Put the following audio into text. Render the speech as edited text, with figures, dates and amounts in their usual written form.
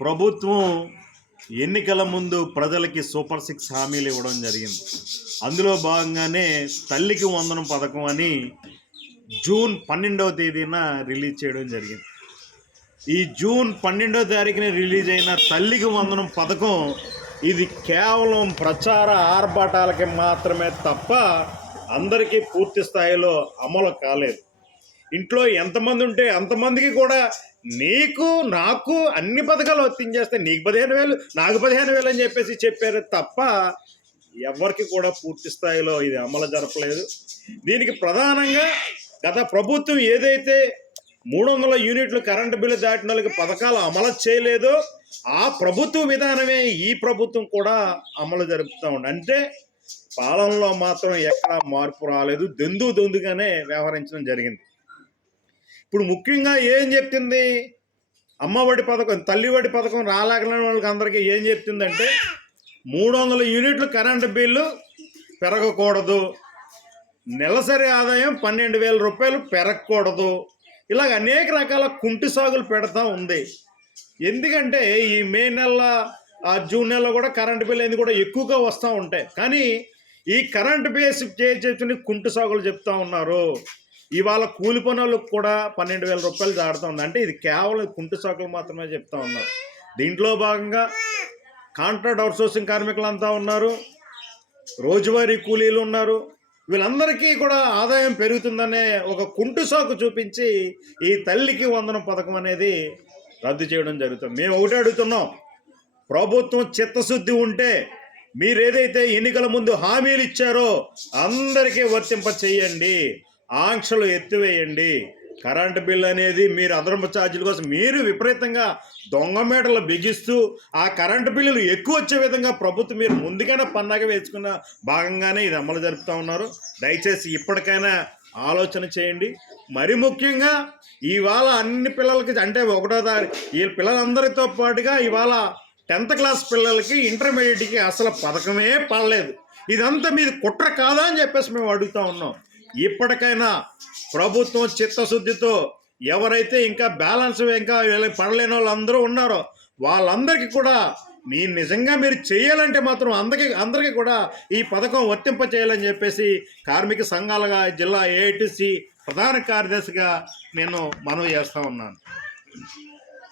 ప్రభుత్వం ఎన్నికల ముందు ప్రజలకి సూపర్ 6 హామీలు ఇవ్వడం జరిగింది. అందులో భాగంగానే తల్లికి వందనం పథకం అని జూన్ 12వ తేదీన రిలీజ్ చేయడం జరిగింది. ఈ జూన్ 12వ తారీఖున రిలీజ్ అయిన తల్లికి వందనం పథకం ఇది కేవలం ప్రచార ఆర్భాటాలకి మాత్రమే తప్ప అందరికీ పూర్తి స్థాయిలో అమలు కాలేదు. ఇంట్లో ఎంతమంది ఉంటే అంతమందికి కూడా నీకు నాకు అన్ని పథకాలు వర్తించేస్తే నీకు 15,000 నాకు 15,000 అని చెప్పారు తప్ప ఎవరికి కూడా పూర్తి స్థాయిలో ఇది అమలు జరపలేదు. దీనికి ప్రధానంగా గత ప్రభుత్వం ఏదైతే 300 యూనిట్లు కరెంటు బిల్లు దాటిన వాళ్ళకి పథకాలు అమలు చేయలేదో ఆ ప్రభుత్వ విధానమే ఈ ప్రభుత్వం కూడా అమలు జరుపుతూ ఉంది. అంటే పాలనలో మాత్రం ఎక్కడా మార్పు రాలేదు, దొందుగానే వ్యవహరించడం జరిగింది. ఇప్పుడు ముఖ్యంగా ఏం చెప్తుంది అమ్మఒడి పథకం, తల్లిఒడి పథకం రాలేకలేని వాళ్ళకి అందరికీ ఏం చెప్తుందంటే 300 యూనిట్లు కరెంటు బిల్లు పెరగకూడదు, నెలసరి ఆదాయం 12,000 రూపాయలు పెరగకూడదు, ఇలాగ అనేక రకాల కుంటి సాగులు పెడతా ఉంది. ఎందుకంటే ఈ మే నెల జూన్ నెలలో కూడా కరెంటు బిల్లు అనేది కూడా ఎక్కువగా వస్తూ ఉంటాయి. కానీ ఈ కరెంటు బేస్ చేసుకుని కుంటి సాగులు చెప్తా ఉన్నారు. ఇవాళ కూలి పనులకు కూడా 12,000 రూపాయలు దాడుతూ ఉంది. అంటే ఇది కేవలం కుంటి సాకులు మాత్రమే చెప్తా ఉన్నారు. దీంట్లో భాగంగా కాంట్రాక్ట్ అవుట్సోర్సింగ్ కార్మికులంతా ఉన్నారు, రోజువారీ కూలీలు ఉన్నారు. వీళ్ళందరికీ కూడా ఆదాయం పెరుగుతుందనే ఒక కుంటి సాకు చూపించి ఈ తల్లికి వందనం పథకం అనేది రద్దు చేయడం జరుగుతుంది. మేము ఒకటే అడుగుతున్నాం, ప్రభుత్వం చిత్తశుద్ధి ఉంటే మీరు ఏదైతే ఎన్నికల ముందు హామీలు ఇచ్చారో అందరికీ వర్తింప చేయండి, ఆంక్షలు ఎత్తివేయండి. కరెంటు బిల్ అనేది మీరు అదనపు ఛార్జీల కోసం మీరు విపరీతంగా దొంగ మేటలు బిగిస్తూ ఆ కరెంటు బిల్లులు ఎక్కువ వచ్చే విధంగా ప్రభుత్వం మీరు ముందుగానే పన్నాగ వేసుకున్న భాగంగానే ఇది అమలు జరుపుతూ ఉన్నారు. దయచేసి ఇప్పటికైనా ఆలోచన చేయండి. మరి ముఖ్యంగా ఇవాళ అన్ని పిల్లలకి అంటే 1వ తారీఖు ఈ పిల్లలందరితో పాటుగా ఇవాళ 10th క్లాస్ పిల్లలకి ఇంటర్మీడియట్కి అసలు పథకమే పడలేదు. ఇదంతా మీది కుట్ర కాదా అని చెప్పేసి మేము అడుగుతూ ఉన్నాం. ఇప్పటికైనా ప్రభుత్వం చిత్తశుద్ధితో ఎవరైతే ఇంకా బ్యాలెన్స్ ఇంకా పడలేని వాళ్ళందరూ ఉన్నారో వాళ్ళందరికీ కూడా నిజంగా మీరు చేయాలంటే మాత్రం అందరికీ కూడా ఈ పథకం వర్తింప చేయాలని చెప్పేసి కార్మిక సంఘాలుగా జిల్లా ఏఐటీసీ ప్రధాన కార్యదర్శిగా నేను మనవి చేస్తూ ఉన్నాను.